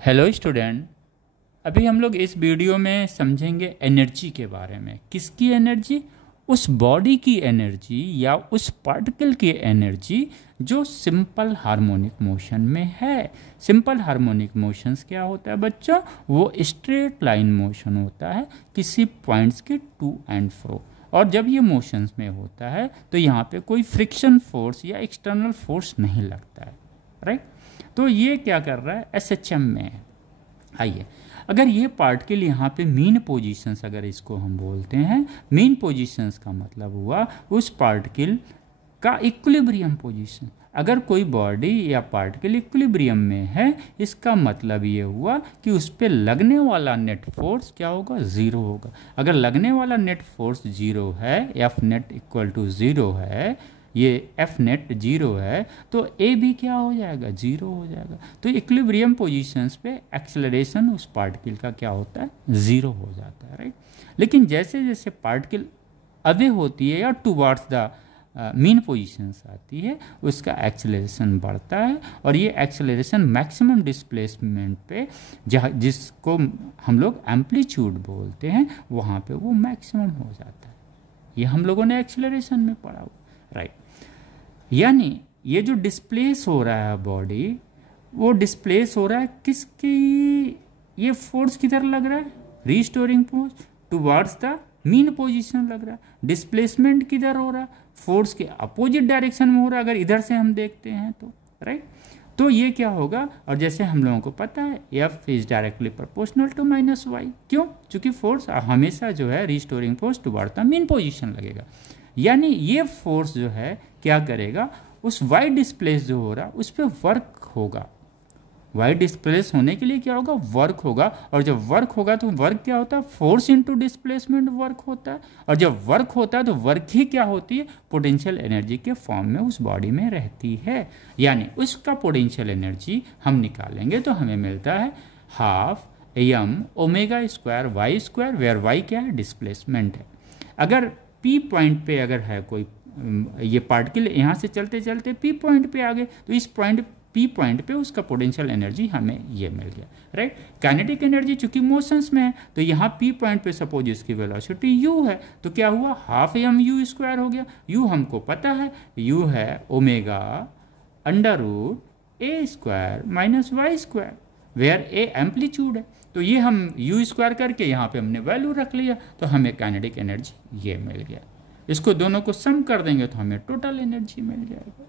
Hello student. अभी हम लोग इस वीडियो में समझेंगे एनर्जी के बारे में। किसकी एनर्जी? उस बॉडी की एनर्जी या उस पार्टिकल की एनर्जी जो सिंपल हार्मोनिक मोशन में है। सिंपल हार्मोनिक मोशंस क्या होता है बच्चों? वो स्ट्रेट लाइन मोशन होता है किसी पॉइंट्स के टू एंड फ्रो। और जब ये मोशंस में होता है तो यहाँ पे कोई फ्रिक्शन फोर्स या एक्सटर्नल फोर्स नहीं लगता है, राइट। तो ये क्या कर रहा है? एसएचएम में है। आइए, अगर ये पार्टिकल यहाँ पे मीन पोजीशंस, अगर इसको हम बोलते हैं, मीन पोजीशंस का मतलब हुआ उस पार्टिकल का इक्विलिब्रियम पोजीशन। अगर कोई बॉडी या पार्टिकल इक्विलिब्रियम में है, इसका मतलब ये हुआ कि उस पर लगने वाला नेट फोर्स क्या होगा? ज़ीरो होगा। अगर लगने वाला नेट फोर्स ज़ीरो है, F net equal to zero है, ये एफ नेट जीरो है, तो ए भी क्या हो जाएगा? जीरो हो जाएगा। तो इक्विलिब्रियम पोजीशंस पे एक्सेलरेशन उस पार्टिकल का क्या होता है? जीरो हो जाता है, राइट। लेकिन जैसे जैसे पार्टिकल अवे होती है या टुवार्ड्स द मीन पोजीशंस आती है, उसका एक्सेलरेशन बढ़ता है। और ये एक्सेलरेशन मैक्सिमम डिस्प्लेसमेंट पे, जहाँ जिसको हम लोग एम्पलीट्यूड बोलते हैं, वहाँ पे वो मैक्सिमम हो जाता है। ये हम लोगों ने एक्सेलरेशन में पढ़ा हुआ, राइट। यानी ये जो डिस्प्लेस हो रहा है बॉडी, वो डिस्प्लेस हो रहा है किसकी? ये फोर्स किधर लग रहा है? Restoring force towards the mean position लग रहा है। डिस्प्लेसमेंट किधर हो रहा है? फोर्स के अपोजिट डायरेक्शन में हो रहा है, अगर इधर से हम देखते हैं तो, राइट। तो ये क्या होगा? और जैसे हम लोगों को पता है F is directly proportional to minus y. क्यों? क्योंकि फोर्स हमेशा जो है restoring force towards the mean position लगेगा। यानी ये फोर्स जो है क्या करेगा? उस वाई डिस्प्लेस जो हो रहा है उस पर वर्क होगा। वाई डिस्प्लेस होने के लिए क्या होगा? वर्क होगा। और जब वर्क होगा तो वर्क क्या होता है? फोर्स इनटू डिस्प्लेसमेंट वर्क होता है। और जब वर्क होता है तो वर्क ही क्या होती है? पोटेंशियल एनर्जी के फॉर्म में उस बॉडी में रहती है। यानी उसका पोटेंशियल एनर्जी हम निकालेंगे तो हमें मिलता है half m omega square y square, where y क्या है? डिस्प्लेसमेंट है। अगर पी पॉइंट पे अगर है कोई, ये पार्टिकल यहाँ से चलते चलते पी पॉइंट पे आ गए, तो इस पॉइंट पी पॉइंट पे उसका पोटेंशियल एनर्जी हमें ये मिल गया, राइट। काइनेटिक एनर्जी चूंकि मोशंस में है, तो यहाँ पी पॉइंट पे सपोज इसकी वेलोसिटी यू है, तो क्या हुआ? हाफ एम यू स्क्वायर हो गया। यू हमको पता है, यू है omega under root A square minus y square, where A amplitude है। तो ये हम यू स्क्वायर करके यहाँ पे हमने वैल्यू रख लिया, तो हमें काइनेटिक एनर्जी ये मिल गया। इसको दोनों को सम कर देंगे तो हमें टोटल एनर्जी मिल जाएगा।